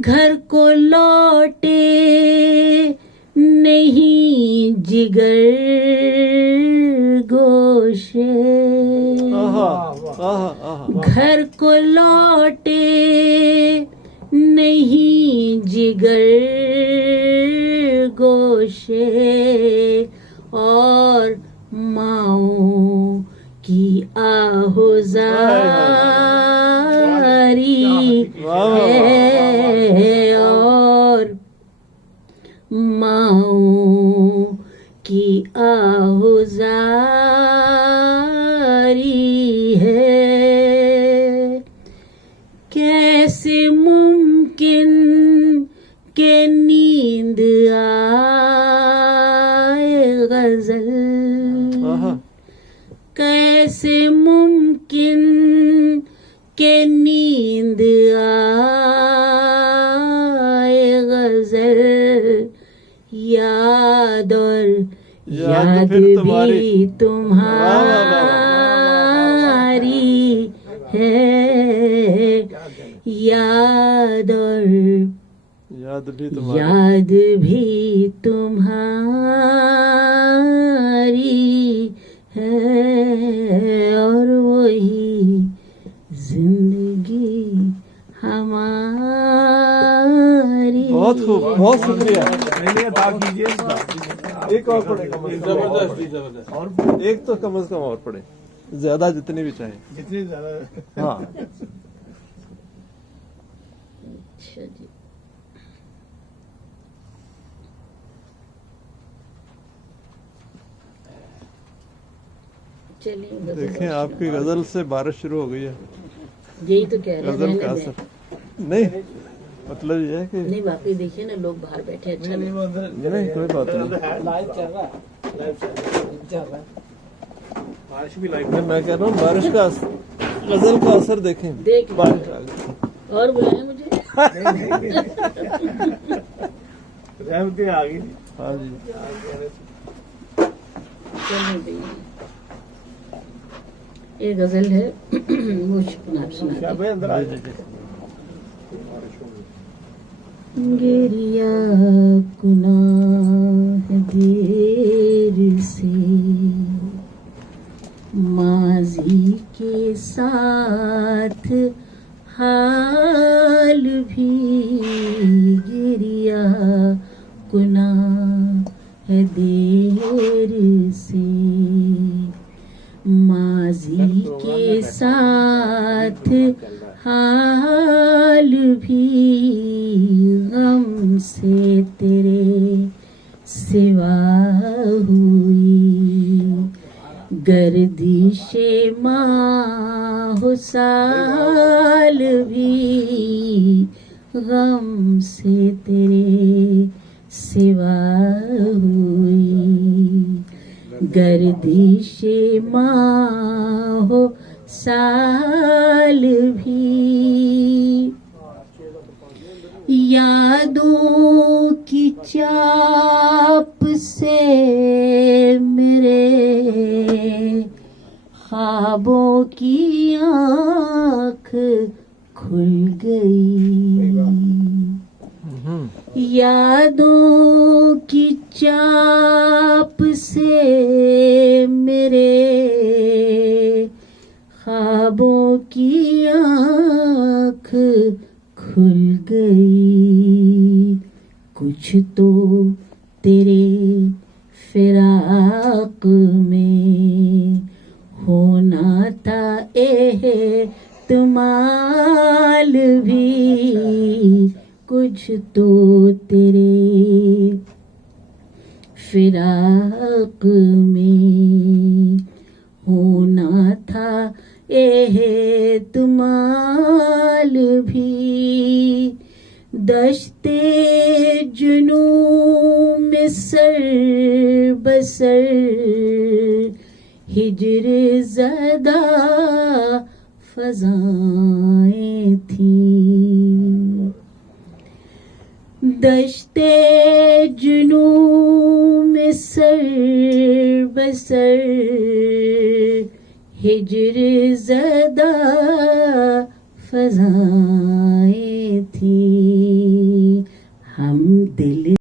घर को लौटे नहीं जिगर गोशे, घर को लौटे नहीं जिगर गोशे, और माओ की आहुजारी है, और माओ की आहुजारी है। कैसे मुमकिन के नींद आए गजल, कैसे मुमकिन के नींद आए गजल, याद और याद भी तुम्हारी है, याद और याद भी तुम्हारी है, और वही जिंदगी हमारी। बहुत खूब, बहुत शुक्रिया। एक और पढ़े, जबरदस्त, और एक तो कम से कम और पढ़े, ज्यादा जितनी भी चाहे, जितनी ज्यादा। हाँ अच्छा जी, चलिए देखें आपकी गजल से बारिश शुरू हो गई है। यही तो कह रहे हैं, गजल का असर नहीं, मतलब ये है कि नहीं वाकई देखिए ना, लोग बाहर बैठे, अच्छा नहीं, कोई बात नहीं, लाइव चल रहा है, बारिश भी लाइव। मैं कह रहा हूँ बारिश का गजल का असर देखें, देख बारिश आ गई। और बुलाए मुझे रहमतें आ गई। हाँ जी, ये गजल है, वो आप सुना। गिरिया गुनाह देर से, माजी के साथ हाल भी, गिरिया गुनाह देर से, माजी के साथ हाल भी, गम से तेरे सिवा हुई, गर्दिशे माह साल भी, गम से तेरे सिवा हुई, गर्दिशे माह साल भी, यादों की चाप से मेरे ख्वाबों की आँख खुल गई, यादों की चाप से मेरे ख्वाबों की आँख खुल गई, कुछ तो तेरे फिराक में होना था एहतिमाल भी, कुछ तो तेरे फिराक में होना था एहतिमाल भी, दश्ते जुनू में सर बसर हिजर ज़दा फज़ाएं थीं, दश्ते जुनू में सर बसर हिजर ज़दा फज़ाएं थीं, हम दिल